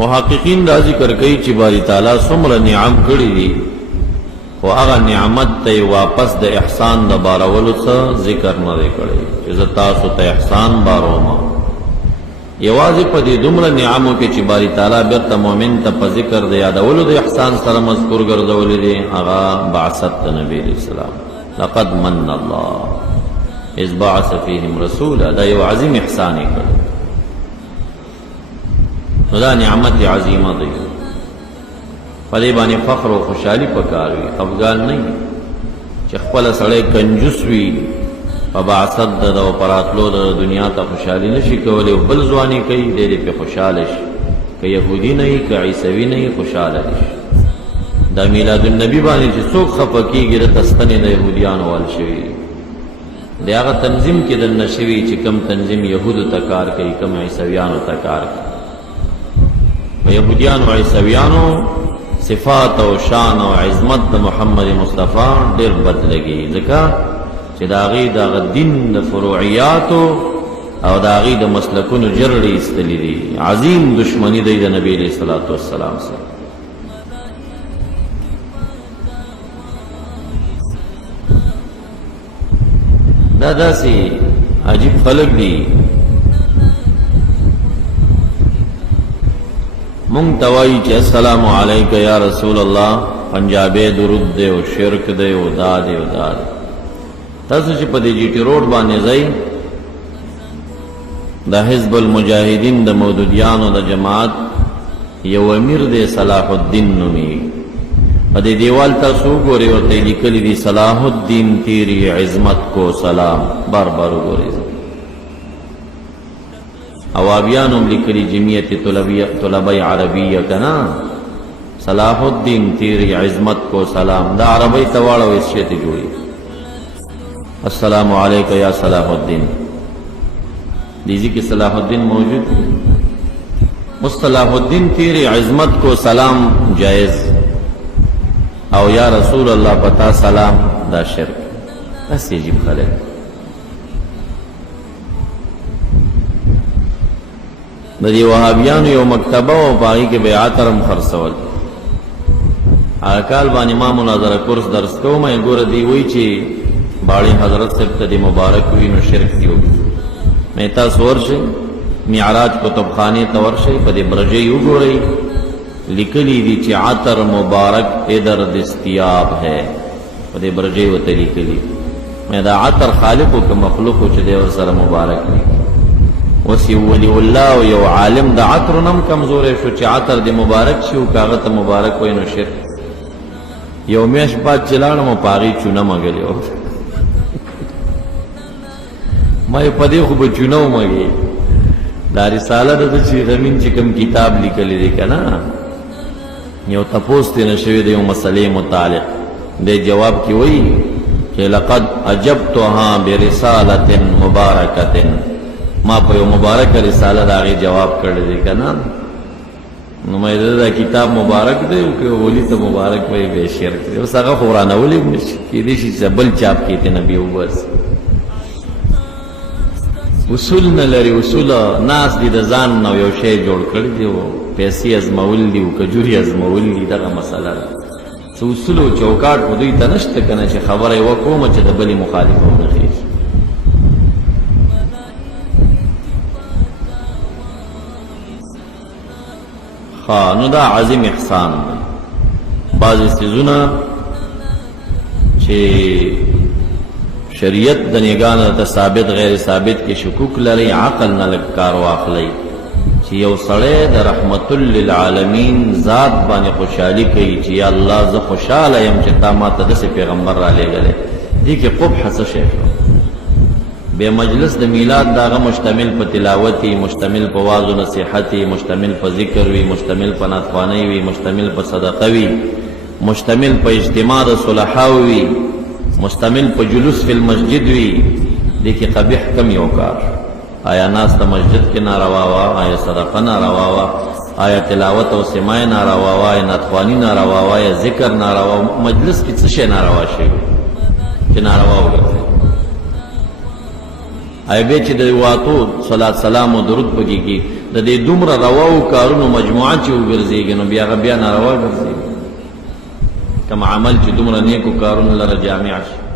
محققین دا ذکر کوي چې باری تعالی څومره نعم کړی دي خو هغه نعمت ته واپس د احسان د بارولو څخه ذکر نه دی کړی چې زه تاسو ته احسان باروم. یوازې په دې دومره نعمو کې چې باری تعالی بیرته مؤمن ته په ذکر د یادولو د احسان سره مذکور ګرځولی دی هغه بعثت د نبي علیه السلام. لقد من الله اذ بعث فیهم رسولا، دا یو عظیم احسان یې کړی. نو دا نعمت عظیمه دی، په دې باندې فخر او خوشحالي پکار وي، خفګان نه وي چې خپله سړی کنجوس وي په بعثت د او پراتلو د دنیا ته خوشحالي نشي کولی او بل ځواني کوي دی دې پې خوشحاله شي، که یهودي نه وي که عیسوي نه وي خوشحاله شي. دا میلاد النبي باندې چې څوک خفه کېږي د تستنې د یهودیانو وال شوي د هغه تنظیم کې دننه شوي چې کم تنظیم یهودو ته کار کوي کم عیسویانو ته کار کوي. په یهودیانو او عیسویانو صفات او شان او عظمت د محمد مصطفی ډېر بد لګي، ځکه چې د هغې دغه دین د فروعیاتو او د هغې د مسلکونو جرړې ایستلي دي. عظیم دشمني دی د نبي علیه الصلاة والسلام سره. دا داسې عجیب خلق دي، مونږ ته وایي چې السلام علیک یا رسول الله، پنجابی درود دی او شرک دی او دا دی او دا دی. تاسو چې په دې جی ټي روډ باندې ځئ د حزب المجاهدین د مودودیانو د جماعت یو امیر دی صلاح الدین نومي، په دې دیوال تاسو وګورئ ورته لیکلي دي صلاح الدین تیری عظمت کو سلام، بار بار وګورئ. اوابیانو لیکلی جمعیت طلبه عربیه کنا صلاح الدین تیری عظمت کو سلام، دا عربی تواړه او اس شته جوړي. السلام علیک یا صلاح الدین، دیجی کی صلاح الدین موجود. صلاح الدین تیری عظمت کو سلام جائز او یا رسول اللہ پتا سلام دا شرک. بس عجیب خلق. د دې وهابیانو یو مکتبه او پاغي کې بیعت رم خرڅول. هغه کال باندې ما مناظره کورس درس کوم، یې ګوره دی وی چې باړي حضرت صاحب ته د مبارک وي نو شرک دی. مې تاسو ورشئ معراج کتابخانه ته ورشئ، په دې برجې وګورئ لیکلی دی چې عطر مبارک ادر دستیاب ہے، په دې برجې وته لیکلی. مې دا عطر خالق او مخلوق چې دی ور سره مبارک دی. وسی ولی الله او یو عالم د عطر نم کمزور شو چې عطر د مبارک شي او کاغه ته مبارک وای نو شرک. یو میاش بعد چلاړم او پاغي چونه مګلیو ما په دې خو به چونه مګي. دا رساله د چې زمين چې کوم کتاب لیکل دي کنه، یو تپوس ته نشوي د یو مسلې متعلق د جواب کې وایي چې لقد اجبتها برساله مبارکه، ما په یو مبارک رساله دا غي جواب کړی دی کنه. نو مې دا کتاب مبارک دی او که ولی ته مبارک وي به شرک دی. اوس هغه قرآن ولې نشي کې دي چې بل چاپ کېته نبی وبس اصول نه لري. اصول ناس دي د ځان نو یو شی جوړ کړی دی او پیسې ازمول دي او کجوري ازمول دي. دغه مسله ده. څو اصول او چوکاټ په دوی ته نشته کنه چې خبره یې وکوم چې د بلې مخالفت نه خېږي. نو دا عظیم احسان دی. بعض استیزونه چې شریعت د نگانه ته ثابت غیر ثابت کې شکوک لري، عقل نه لږ کار واخلي چې یو سړی د رحمت للعالمین ذات باندې خوشحالي کوي چې یا الله زه خوشحاله یم چې تا ما ته داسې پیغمبر را لېږلی. دې کې قبح څه شی شو؟ بے مجلس د میلاد داغه مشتمل په تلاوت، مشتمل په واعظ و نصیحت، مشتمل په ذکر وی، مشتمل په نعتخوانی وی، مشتمل په صدقه وی، مشتمل په اجتماع د صلحاء وی، مشتمل په جلوس فی المسجد وی. دې کې قبیح کم یو کار؟ آیا ناس د مسجد کې ناروا وا؟ آیا صدقه ناروا وا؟ آیا تلاوت او سماع ناروا وا؟ آیا نعتخوانی ناروا وا؟ آیا ذکر ناروا؟ مجلس کې څه شی ناروا شي چې ناروا وګرځي؟ ای به چې د واتو صلات سلام او درود پکې کی د دې دومره رواو کارونو مجموعه چې وګرځېږي نو بیا هغه بیا ناروا ګرځېږي کوم عمل چې دومره نیکو کارونو لره جامع شي